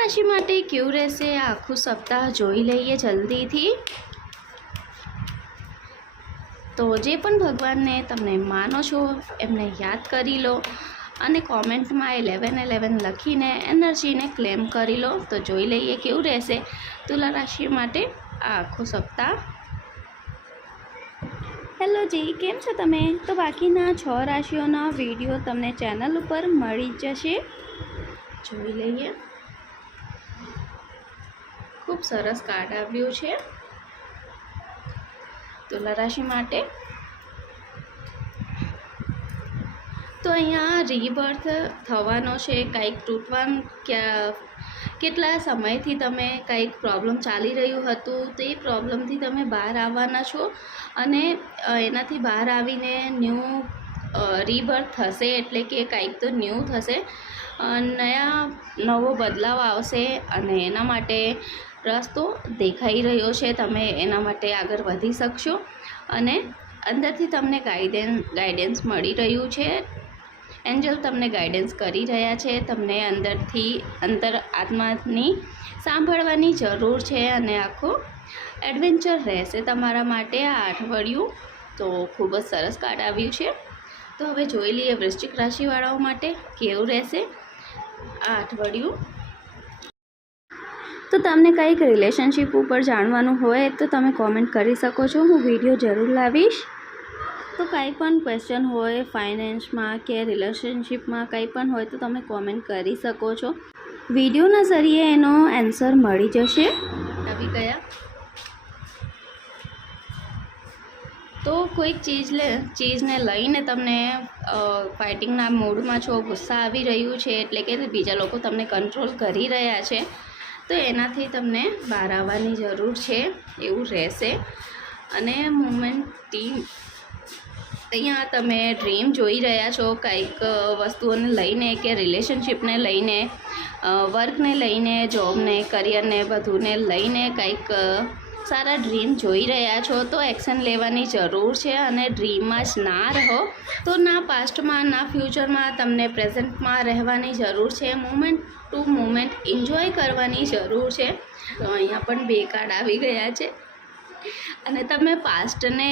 રાશિ માટે કેવું રહેશે? આખું સપ્તાહ જોઈ લઈએ જલ્દીથી. તો જે પણ ભગવાનને તમને માનો છો, એમને યાદ કરી લો અને કોમેન્ટમાં ઇલેવન ઇલેવન લખીને એનર્જીને ક્લેમ કરી લો. તો જોઈ લઈએ કેવું રહેશે તુલા રાશિ માટે આ આખો સપ્તાહ. હેલો જી, કેમ છો તમે? તો બાકીના છ રાશિઓના વીડિયો તમને ચેનલ ઉપર મળી જશે. જોઈ લઈએ. ખૂબ સરસ કાર્ડ આવ્યું છે. તુલા રાશિ માટે. તો અહીંયા રીબર્થ થવાનો છે, કંઈક તૂટવાનું, ક્યાં, કેટલા સમયથી તમે કંઈક પ્રોબ્લેમ ચાલી રહ્યું હતું, તે પ્રોબ્લેમથી તમે બહાર આવવાના છો અને એનાથી બહાર આવીને ન્યૂ રીબર્થ થશે એટલે કે કંઈક તો ન્યૂ થશે. નયા, નવો બદલાવ આવશે અને એના માટે રસ્તો દેખાઈ રહ્યો છે. તમે એના માટે આગળ વધી શકશો. અને અંદરથી તમને ગાઈડન્સ ગાઈડન્સ મળી રહ્યું છે. એન્જલ તમને ગાઈડન્સ કરી રહ્યા છે. તમને અંદરથી, અંતર આત્માની સાંભળવાની જરૂર છે અને આખું એડવેન્ચર રહેશે તમારા માટે આ અઠવાડિયું. તો ખૂબ જ સરસ કાર્ડ આવ્યું છે. તો હવે જોઈ લઈએ વૃશ્ચિક રાશિવાળાઓ માટે કેવું રહેશે આ અઠવાડિયું. તો તમને કંઈક રિલેશનશિપ ઉપર જાણવાનું હોય તો તમે કોમેન્ટ કરી શકો છો. હું વીડિયો જરૂર લાવીશ. તો કંઈ પણ ક્વેશ્ચન હોય ફાઇનાન્સમાં કે રિલેશનશિપમાં કંઈ પણ હોય તો તમે કોમેન્ટ કરી શકો છો. વિડીયોના જરીએ એનો એન્સર મળી જશે. આવી ગયા. તો કોઈક ચીજ લે, ચીજને લઈને તમને ફાઇટિંગના મૂડમાં છો, ગુસ્સા આવી રહ્યું છે, એટલે કે બીજા લોકો તમને કંટ્રોલ કરી રહ્યા છે. તો એનાથી તમને બહાર આવવાની જરૂર છે, એવું રહેશે. અને મુમેન્ટ ટીમ અહીંયા તમે ડ્રીમ જોઈ રહ્યા છો, કંઈક વસ્તુઓને લઈને કે રિલેશનશિપને લઈને વર્કને લઈને જોબને કરિયરને બધુંને લઈને કંઈક સારા ડ્રીમ જોઈ રહ્યા છો તો એક્શન લેવાની જરૂર છે અને ડ્રીમમાં જ ના રહો. તો ના પાસ્ટમાં, ના ફ્યુચરમાં તમને પ્રેઝન્ટમાં રહેવાની જરૂર છે. મુમેન્ટ ટુ મુમેન્ટ એન્જોય કરવાની જરૂર છે. તો અહીંયા પણ બે કાર્ડ આવી ગયા છે. અને તમે પાસ્ટને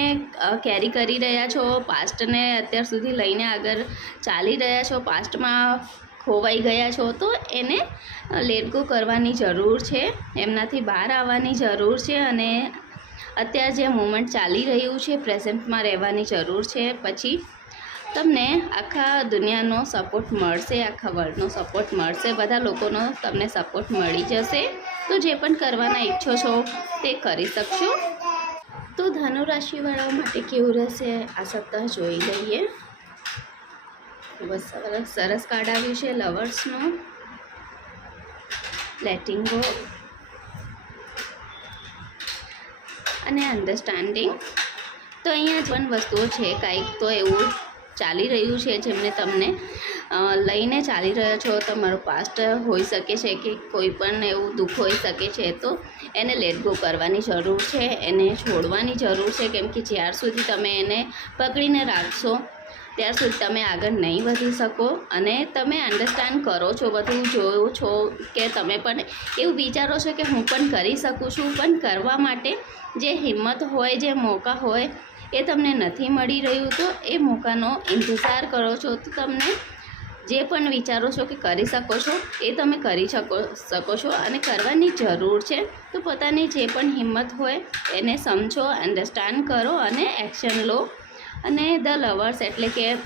કેરી કરી રહ્યા છો. પાસ્ટને અત્યાર સુધી લઈને આગળ ચાલી રહ્યા છો. પાસ્ટમાં ખોવાઈ ગયા છો, તો એને લેટગો કરવાની જરૂર છે. એમનાથી બહાર આવવાની જરૂર છે અને અત્યારે જે મુમેન્ટ ચાલી રહ્યું છે પ્રેઝન્ટમાં રહેવાની જરૂર છે. પછી તમને આખા દુનિયાનો સપોર્ટ મળશે, આખા વર્લ્ડનો સપોર્ટ મળશે, બધા લોકોનો તમને સપોર્ટ મળી જશે. તો જે પણ કરવાના ઈચ્છો છો તે કરી શકશો. તો ધનુ રાશિવાળાઓ માટે કેવું રહેશે? આ સપ્તાહ જોઈ લઈએ. જ સરસ સરસ કાર્ડ આવ્યું છે, લવર્સનું. લેટિંગ અને અન્ડરસ્ટેન્ડિંગ તો અહીંયા પણ વસ્તુઓ છે, કાંઈક તો એવું ચાલી રહ્યું છે જેમને તમને લઈને ચાલી રહ્યો છો, તમારો પાસ્ટ હોઈ શકે છે કે કોઈ પણ એવું દુઃખ હોઈ શકે છે, તો એને લેટ ગો કરવાની જરૂર છે, એને છોડવાની જરૂર છે, કેમ કે જ્યાર સુધી તમે એને પકડીને રાખશો ત્યાર સુધી તમે આગળ નહીં વધી શકો અને તમે અન્ડરસ્ટેન્ડ કરો છો, બધું જોયો છો કે તમે પણ એવું વિચારો છો કે હું પણ કરી શકું છું, પણ કરવા માટે જે હિંમત હોય, જે મોકા હોય એ તમને નથી મળી રહ્યું, તો એ મોકાનો ઇંતજાર કરો છો. તો તમને જે પણ વિચારો છો કે કરી શકો છો, એ તમે કરી શકો શકો છો અને કરવાની જરૂર છે. તો પોતાની જે પણ હિંમત હોય એને સમજો અન્ડરસ્ટેન્ડ કરો અને એક્શન લો. અને ધ લવર્સ એટલે કે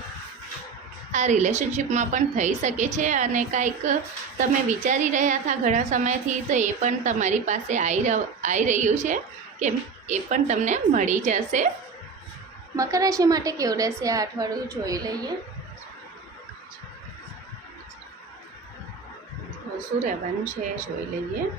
આ રિલેશનશિપમાં પણ થઈ શકે છે અને કાંઈક તમે વિચારી રહ્યા હતા ઘણા સમયથી તો એ પણ તમારી પાસે આવી આવી રહ્યું છે કે એ પણ તમને મળી જશે. મકર રાશિ માટે કેવું રહેશે? આ અઠવાડિયું જોઈ લઈએ. શું રહેવાનું છે? જોઈ લઈએ.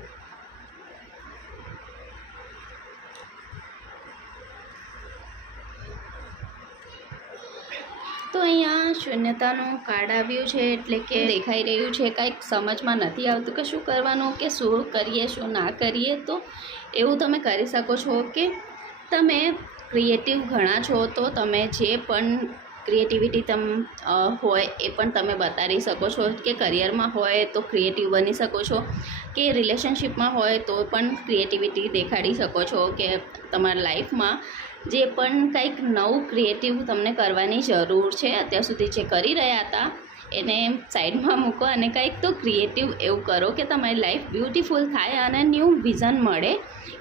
તો અહીંયા શૂન્યતાનું કાર્ડ આવ્યું છે એટલે કે દેખાઈ રહ્યું છે, કાંઈક સમજમાં નથી આવતું કે શું કરવાનું, કે શું કરીએ, શું ના કરીએ. તો એવું તમે કરી શકો છો કે તમે ક્રિએટિવ ઘણા છો તો તમે જે પણ ક્રિએટિવિટી તમ હોય એ પણ તમે બતાવી શકો છો. કે કરિયરમાં હોય તો ક્રિએટિવ બની શકો છો, કે રિલેશનશિપમાં હોય તો પણ ક્રિએટિવિટી દેખાડી શકો છો. કે તમારા લાઈફમાં જે પણ કંઈક નવું ક્રિએટિવ તમને કરવાની જરૂર છે, અત્યાર સુધી જે કરી રહ્યા હતા, એને સાઈડમાં મૂકો અને કંઈક તો ક્રિએટિવ એવું કરો કે તમારી લાઈફ બ્યુટિફુલ થાય અને ન્યૂ વિઝન મળે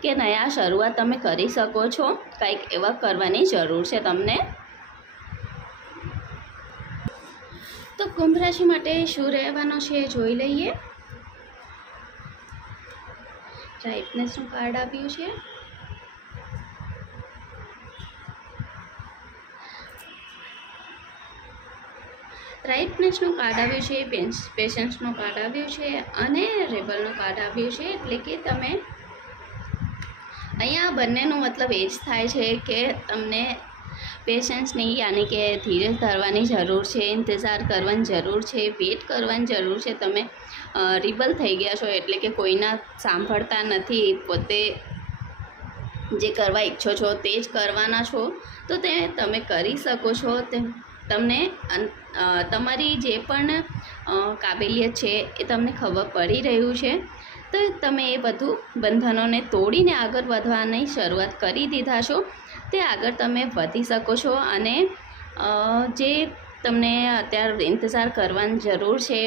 કે નયા શરૂઆત તમે કરી શકો છો, કંઈક એવા કરવાની જરૂર છે તમને. તો કુંભ રાશિ માટે શું રહેવાનો છે જોઈ લઈએ. બ્રાઇટનેસનું કાર્ડ આપ્યું છે? રાઇટનેસનું કાર્ડ આવ્યું છે પેશન્સનું કાર્ડ આવ્યું છે અને રેબલનું કાર્ડ આવ્યું છે, એટલે કે તમે અહીંયા બંનેનો મતલબ એ જ થાય છે કે તમને પેશન્સની યાની કે ધીરજ ધરવાની જરૂર છે, ઇંતજાર કરવાની જરૂર છે વેઇટ કરવાની જરૂર છે. તમે રિબલ થઈ ગયા છો એટલે કે કોઈના સાંભળતા નથી, પોતે જે કરવા ઈચ્છો છો તે જ કરવાના છો. તો તે તમે કરી શકો છો તે તમને તમારી જે પણ કાબેલિયત છે એ તમને ખબર પડી રહ્યું છે. તો તમે એ બધું બંધનોને તોડીને આગળ વધવાની શરૂઆત કરી દીધા છો. તે આગળ તમે વધી શકો છો અને જે તમને અત્યારે ઇંતજાર કરવાની જરૂર છે,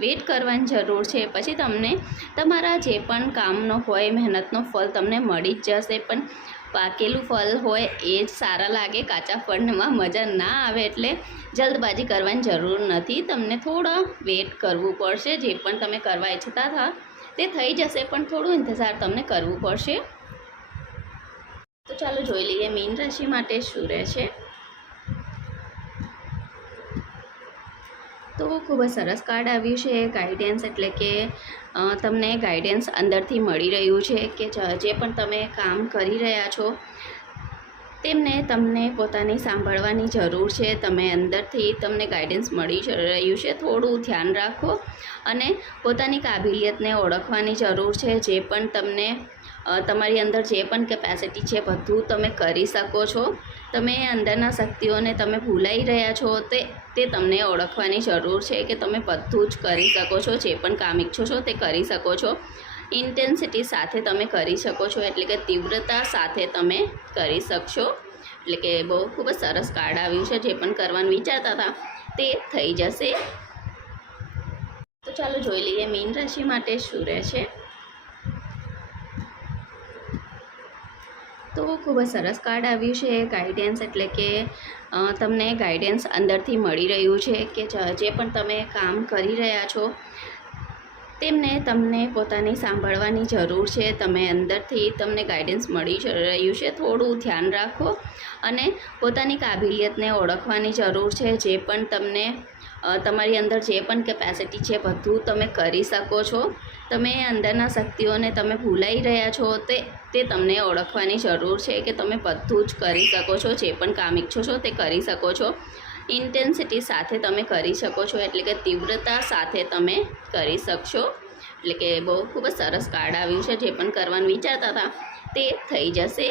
વેટ કરવાની જરૂર છે, પછી તમને તમારા જે પણ કામનો હોય, મહેનતનો ફળ તમને મળી જ જશે. પણ પાકેલું ફળ હોય એ જ સારા લાગે, કાચા ફળમાં મજા ના આવે એટલે જલ્દબાજી કરવાની જરૂર નથી. તમને થોડા વેટ કરવું પડશે, જે પણ તમે કરવા ઈચ્છતા હતા તે થઈ જશે, પણ થોડું ઇંતજાર તમને કરવું પડશે. તો ચાલો જોઈ લઈએ, મીન રાશિ માટે શું રહેશે? તો ખૂબ જ સરસ કાર્ડ આવ્યું છે ગાઈડન્સ એટલે કે તમને ગાઈડન્સ અંદરથી મળી રહ્યું છે કે જે પણ તમે કામ કરી રહ્યા છો, તેમને તમને પોતાની સાંભળવાની જરૂર છે. તમે અંદરથી તમને ગાઈડન્સ મળી રહ્યું છે. થોડું ધ્યાન રાખો અને પોતાની કાબિલિયતને ઓળખવાની જરૂર છે. જે પણ તમને તમારી અંદર જે પણ કેપેસિટી છે બધું તમે કરી શકો છો. તમે અંદરના શક્તિઓને તમે ભૂલાઈ રહ્યા છો, તે તે તમને ઓળખવાની જરૂર છે કે તમે બધું જ કરી શકો છો, જે પણ કામ ઈચ્છો છો તે કરી શકો છો. ઇન્ટેન્સિટી સાથે તમે કરી શકો છો, એટલે કે તીવ્રતા સાથે તમે કરી શકશો. એટલે કે બહુ ખૂબ જ સરસ કાર્ડ આવ્યું છે, જે પણ કરવાનું વિચારતા હતા તે થઈ જશે. તો ચાલો જોઈ લઈએ, મીન રાશિ માટે શું રહેશે? તો ખૂબ જ સરસ કાર્ડ આવ્યું છે ગાઈડન્સ એટલે કે તમને ગાઈડન્સ અંદરથી મળી રહ્યું છે કે જે પણ તમે કામ કરી રહ્યા છો, તેમને તમને પોતાની સાંભળવાની જરૂર છે, તમે અંદરથી તમને ગાઈડન્સ મળી રહ્યું છે, થોડું ધ્યાન રાખો અને પોતાની કાબિલિયતને ઓળખવાની જરૂર છે, જે પણ તમને તમારી અંદર જે પણ કેપેસિટી છે, બધું તમે કરી શકો છો. તમે અંદરના શક્તિઓને તમે ભૂલાઈ રહ્યા છો, તે તે તમને ઓળખવાની જરૂર છે કે તમે બધું જ કરી શકો છો, જે પણ કામ ઈચ્છો છો તે કરી શકો છો. ઇન્ટેન્સિટી સાથે તમે કરી શકો છો, એટલે કે તીવ્રતા સાથે તમે કરી શકશો. એટલે કે બહુ ખૂબ જ સરસ કાર્ડ આવ્યું છે, જે પણ કરવાનું વિચારતા હતા તે થઈ જશે.